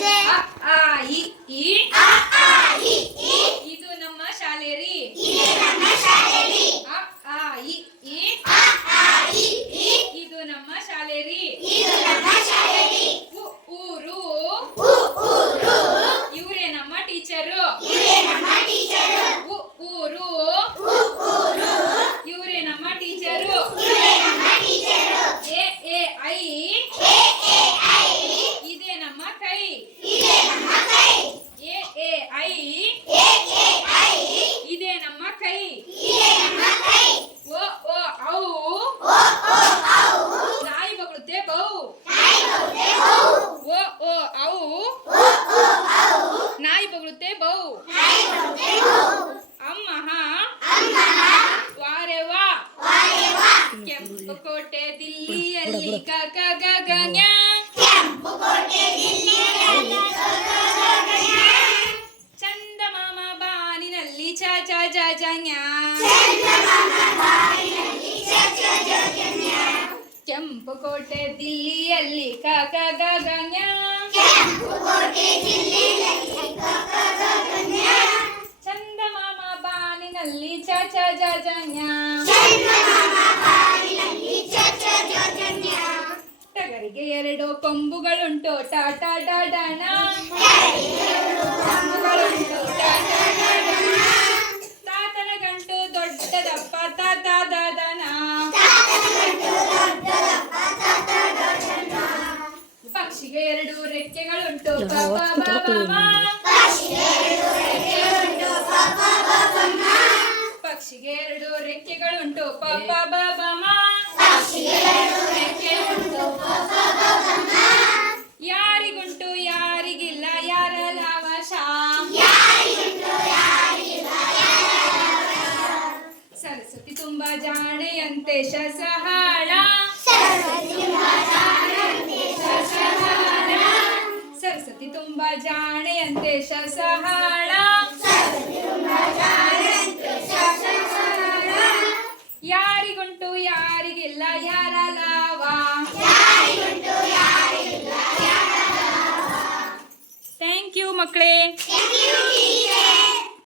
ಅ ಆ ಇ ಈ ಇದು ನಮ್ಮ ಶಾಲೆ ರೀ. ಅ ಆ ಇ ಈ ಇದು ನಮ್ಮ ಶಾಲೆ ರೀ. ಊರು ಇವರೇ ನಮ್ಮ ಟೀಚರು. ಊರು ಇವರೇ ನಮ್ಮ ಟೀಚರು. ಎ ಐ ಇದೇ ನಮ್ಮ ಕೈ. ಎ ಐ ಇದೇ ನಮ್ಮ ಕೈ. ಓ ಔ ನಾಯಿ ಬಗಳುತ್ತೆ ಬೌ. ಓ ಔ ನಾಯಿ ಬಗಳುತ್ತೆ ಬೌ. ಅಮ್ಮ ವಾರೆ ವಾ ಕೆಂಪು ಕೋಟೆ ದಿಲ್ಲಿಯಲ್ಲಿ ಕ ಗ ಗ ಗ ಜ್ಞ. ಚಂದಮಾಮ ಬಾನಿನಲ್ಲಿ ಚ ಚ ಜ ಜ ಜ್ಞ. ಕೆಂಪು ಕೋಟೆ ದಿಲ್ಲಿಯಲ್ಲಿ ಕ ಕ ಗ ಗ ಜ್ಞ. ಚಂದಮಾಮ ಬಾನಿನಲ್ಲಿ ಚ ಚ ಜ ಜ ಜ್ಞ. ಟಗರಿಗೆ ಎರಡು ಕೊಂಬುಗಳುಂಟು ಟ ಟ ಡ ಡಣ. ತಾತನ ಗಂಟು ದೊಡ್ಡದಪ್ಪ ತ ತ ದ ದನ. ಪಕ್ಷಿಗೆ ಎರಡು ರೆಕ್ಕೆಗಳುಂಟು ಪ ಪ ಬ ಬ ಮ. ಪಕ್ಷಿಗೆ ಎರಡು ರೆಕ್ಕೆಗಳುಂಟು ಪ ಪ ಬ ಬ ಮ. ಯಾರಿಗುಂಟು ಯಾರಿಗಿಲ್ಲ ಯಾರ ಲಾವಶ. ಸರಸ್ವತಿ ತುಂಬಾ ಜಾಣೆಯಂತೆ ಶಸಹಾಳ. ಸರಸ್ವತಿ ತುಂಬಾ ಜಾಣೆಯಂತೆ ಶಸಹಾಳ. ಯಾರಿಗುಂಟು ಯಾರಿಗಿಲ್ಲ ಯಾರ ಲಾವ. ಥ್ಯಾಂಕ್ ಯು ಮಕ್ಕಳೇ.